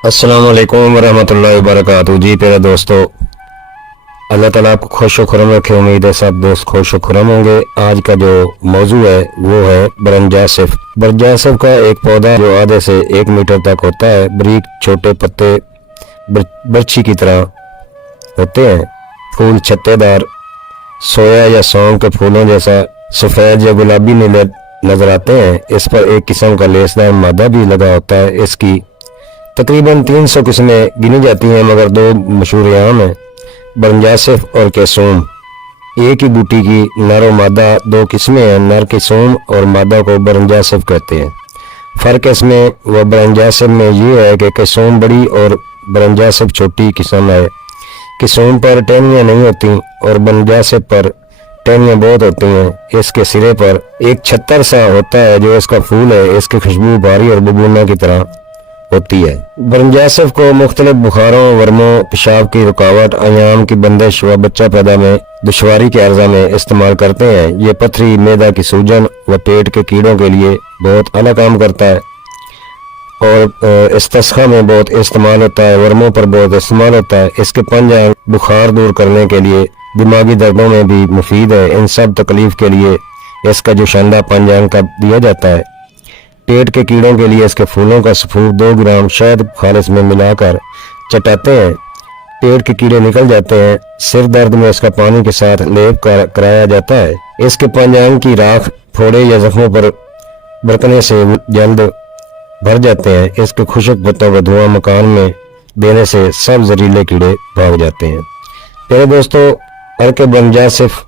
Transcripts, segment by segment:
अस्सलाम वालेकुम वरहमतुल्लाहि वबरकातुहू। जी प्यारे दोस्तों, अल्लाह ताला आपको खुश व खुरम रखे। उम्मीद है सब दोस्त खुश व खुरम होंगे। आज का जो मौजू है वो है बरंजासिफ। बरंजासिफ का एक पौधा जो आधे से 1 मीटर तक होता है। बारीक छोटे पत्ते बर्छी की तरह होते हैं। फूल छत्तेदार, सोया या सौंफ के फूलों जैसा सफ़ेद या गुलाबी नीले नजर आते हैं। इस पर एक किस्म का लेसदार मादा भी लगा होता है। इसकी तकरीबन 300 किस्में गिनी जाती हैं, मगर 2 मशहूर आम हैं, बरंजासिफ और केसूम। एक ही बूटी की नर और मादा 2 किस्में हैं। नर केसूम और मादा को बरंजासिफ कहते हैं। फ़र्क इसमें व बरंजासिफ में ये है कि केसूम बड़ी और बरंजासिफ छोटी किस्म है। केसूम पर टहनियाँ नहीं होती और बरंजासिफ पर टहनियाँ बहुत होती हैं। इसके सिरे पर एक छत्तर सा होता है जो इसका फूल है। इसकी खुशबू भारी और बबूना की तरह होती है। बरंजासिफ को मुख्तलिफ बुखारों, वर्मों, पेशाब की रुकावट, अयाम की बंदिश व बच्चा पैदा में दुश्वारी के अर्जा में इस्तेमाल करते हैं। ये पथरी, मैदा की सूजन व पेट के कीड़ों के लिए बहुत आला काम करता है और इस्तिस्क़ा में बहुत इस्तेमाल होता है। वर्मों पर बहुत इस्तेमाल होता है। इसके पंजांग बुखार दूर करने के लिए, दिमागी दर्दों में भी मुफीद है। इन सब तकलीफ के लिए इसका जो शंदा पंजांग का दिया जाता है। पेट के कीड़ों के लिए इसके फूलों का सफूर 2 ग्राम शहद खालिस में मिलाकर चटाते हैं, पेट के कीड़े निकल जाते हैं। सिर दर्द में इसका पानी के साथ लेप कराया जाता है। इसके पंजांग की राख फोड़े या जख्मों पर बरतने से जल्द भर जाते हैं। इसके खुशक पत्तों का धुआं मकान में देने से सब जहरीले कीड़े भाग जाते हैं। प्यारे दोस्तों, हल्के बरंजासिफ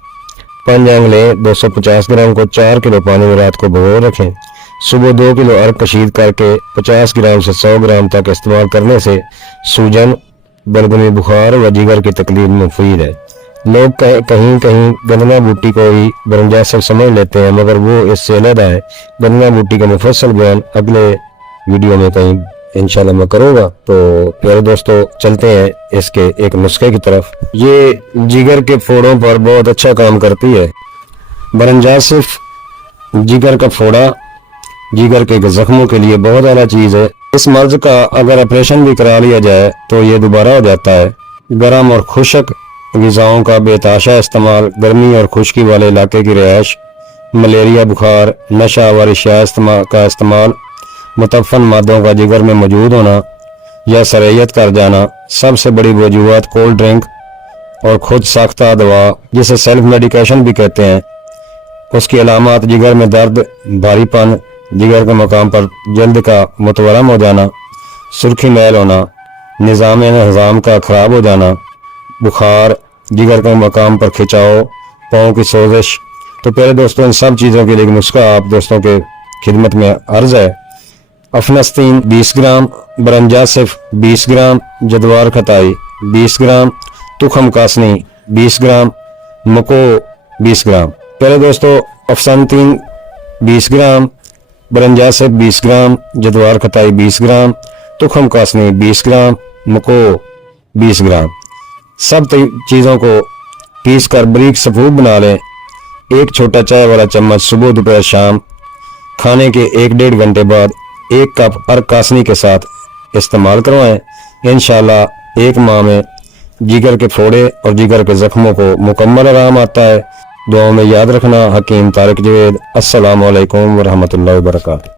पंजांग लें। 250 ग्राम को 4 किलो पानी में रात को भिगो रखें। सुबह 2 किलो अर्क कशीद करके 50 ग्राम से 100 ग्राम तक इस्तेमाल करने से सूजन, बलगमी बुखार व जिगर की तकलीफ मुफीद है। लोग कहीं कहीं गंदना बूटी को ही बरंजासिफ समझ लेते हैं, मगर वो इससे अलग है। गंदना बूटी का मुफस्सल बयान अगले वीडियो में कहीं इंशाल्लाह मैं करूँगा। तो प्यारे दोस्तों, चलते हैं इसके एक नुस्खे की तरफ। ये जिगर के फोड़ों पर बहुत अच्छा काम करती है। बरंजासिफ जिगर का फोड़ा, जिगर के जख्मों के लिए बहुत आला चीज़ है। इस मर्ज का अगर ऑपरेशन भी करा लिया जाए तो ये दोबारा हो जाता है। गर्म और खुशक ग़िज़ाओं का बेताशा इस्तेमाल, गर्मी और खुश्की वाले इलाके की रिहाइश, मलेरिया, बुखार, नशा व अशिया का इस्तेमाल, मुतफ़न मादों का जिगर में मौजूद होना या सरैयत कर जाना, सबसे बड़ी वजूहत कोल्ड ड्रिंक और खुद साख्ता दवा जिसे सेल्फ मेडिकेशन भी कहते हैं। उसकी अलामत जिगर में दर्द, भारीपन, जिगर के मकाम पर जल्द का मुतवरम हो जाना, सुर्खी मैल होना, निज़ाम हज़ाम का ख़राब हो जाना, बुखार, जिगर के मकाम पर खिंचाव, पाँव की सोजिश। तो प्यारे दोस्तों, इन सब चीज़ों के लिए नुस्खा आप दोस्तों के खिदमत में अर्ज़ है। अफनस्तीन 20 ग्राम, बरंजासिफ 20 ग्राम, जदवार खताई 20 ग्राम, तुखम कासनी 20 ग्राम, मको 20 ग्राम। प्यारे दोस्तों, अफसनतीन 20 ग्राम, बरंजासिफ 20 ग्राम, जदवार खताई 20 ग्राम, तुखम कासनी 20 ग्राम, मको 20 ग्राम। सब चीज़ों को पीस कर बारीक सफूद बना लें। एक छोटा चाय वाला चम्मच सुबह, दोपहर, शाम खाने के 1-1.5 घंटे बाद 1 कप अर्क कासनी के साथ इस्तेमाल करवाएं। इंशाल्लाह 1 माह में जिगर के फोड़े और जिगर के जख्मों को मुकम्मल आराम आता है। दुआओं में याद रखना। हकीम तारिक जवेद। अस्सलामु अलैकुम वरहमतुल्लाहि वबरकातुहू।